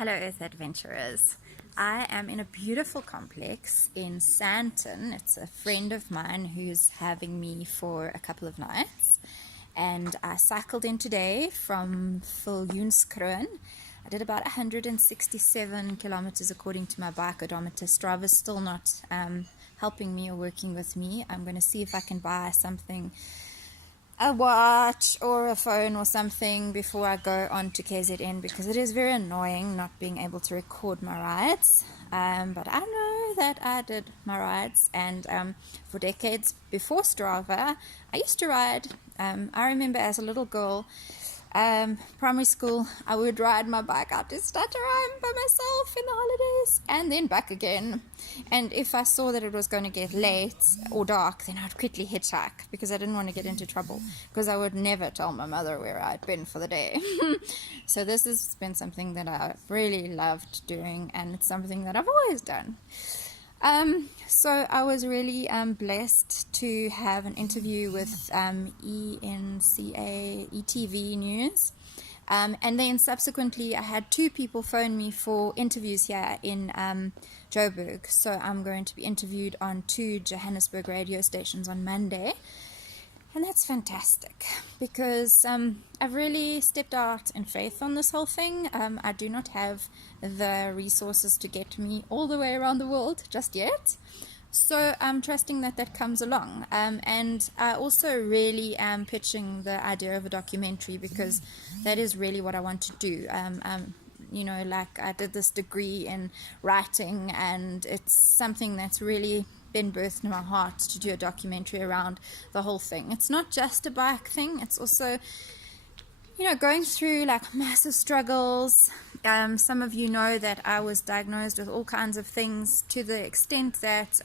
Hello Earth Adventurers. I am in a beautiful complex in Sandton. It's a friend of mine who's having me for a couple of nights, and I cycled in today from Viljoenskroon. I did about 167 kilometers according to my bike odometer. Strava's still not helping me or working with me. I'm going to see if I can buy something, a watch or a phone or something, before I go on to KZN, because it is very annoying not being able to record my rides. But I know that I did my rides, and for decades before Strava, I used to ride. I remember as a little girl, primary school, I would ride my bike out to Stutterheim by myself in the holidays and then back again. And if I saw that it was going to get late or dark, then I'd quickly hitchhike, because I didn't want to get into trouble, because I would never tell my mother where I'd been for the day. So this has been something that I've really loved doing, and it's something that I've always done. So I was really blessed to have an interview with ETV News, and then subsequently I had two people phone me for interviews here in Joburg. So I'm going to be interviewed on 2 Johannesburg radio stations on Monday, and that's fantastic, because I've really stepped out in faith on this whole thing. I do not have the resources to get me all the way around the world just yet, so I'm trusting that that comes along. And I also really am pitching the idea of a documentary, because that is really what I want to do. You know, like, I did this degree in writing, and it's something that's really been birthed in my heart to do a documentary around the whole thing. It's not just a bike thing, it's also, you know, going through like massive struggles. Some of you know that I was diagnosed with all kinds of things, to the extent that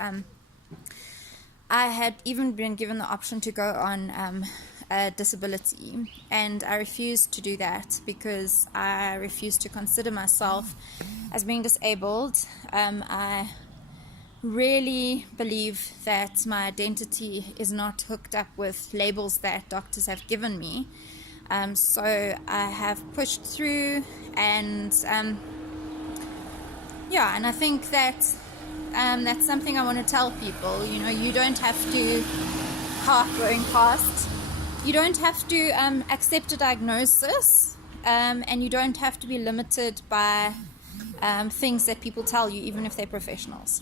I had even been given the option to go on a disability, and I refused to do that, because I refused to consider myself as being disabled. I really believe that my identity is not hooked up with labels that doctors have given me. So I have pushed through, and yeah, and I think that that's something I want to tell people. You know, you don't have to, going past, you don't have to accept a diagnosis, and you don't have to be limited by things that people tell you, even if they're professionals.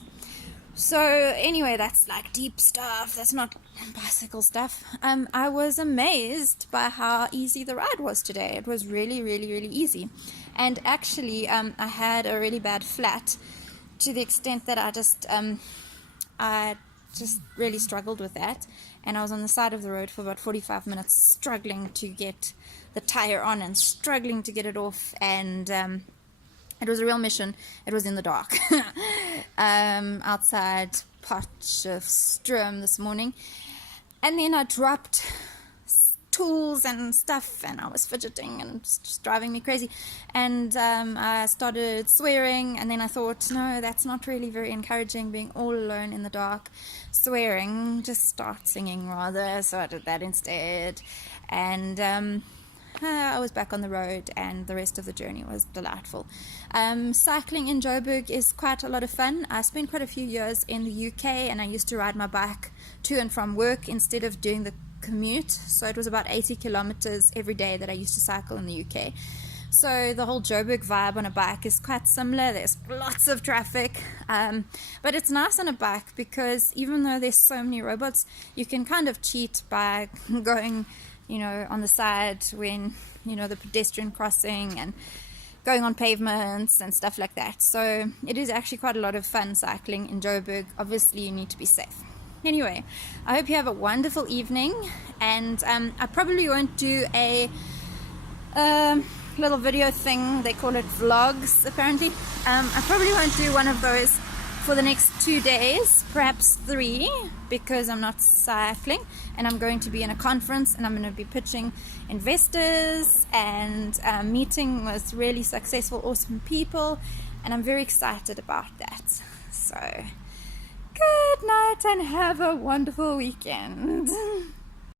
So anyway, that's like deep stuff. That's not bicycle stuff. I was amazed by how easy the ride was today. It was really, really, really easy. And actually, I had a really bad flat, to the extent that I just really struggled with that. And I was on the side of the road for about 45 minutes, struggling to get the tire on and struggling to get it off. And it was a real mission. It was in the dark outside Potchefstroom this morning, and then I dropped tools and stuff, and I was fidgeting, and it was just driving me crazy. And I started swearing, and then I thought, no, that's not really very encouraging, being all alone in the dark swearing. Just start singing rather. So I did that instead, and I was back on the road, and the rest of the journey was delightful. Cycling in Joburg is quite a lot of fun. I spent quite a few years in the UK, and I used to ride my bike to and from work instead of doing the commute. So it was about 80 kilometers every day that I used to cycle in the UK. So the whole Joburg vibe on a bike is quite similar. There's lots of traffic, but it's nice on a bike, because even though there's so many robots, you can kind of cheat by going, you know, on the side when, you know, the pedestrian crossing, and going on pavements and stuff like that. So it is actually quite a lot of fun cycling in Joburg. Obviously, you need to be safe. Anyway, I hope you have a wonderful evening, and I probably won't do a little video thing. They call it vlogs, apparently. I probably won't do one of those for the next 2 days, perhaps 3, because I'm not cycling, and I'm going to be in a conference, and I'm going to be pitching investors and meeting with really successful, awesome people, and I'm very excited about that. So good night, and have a wonderful weekend.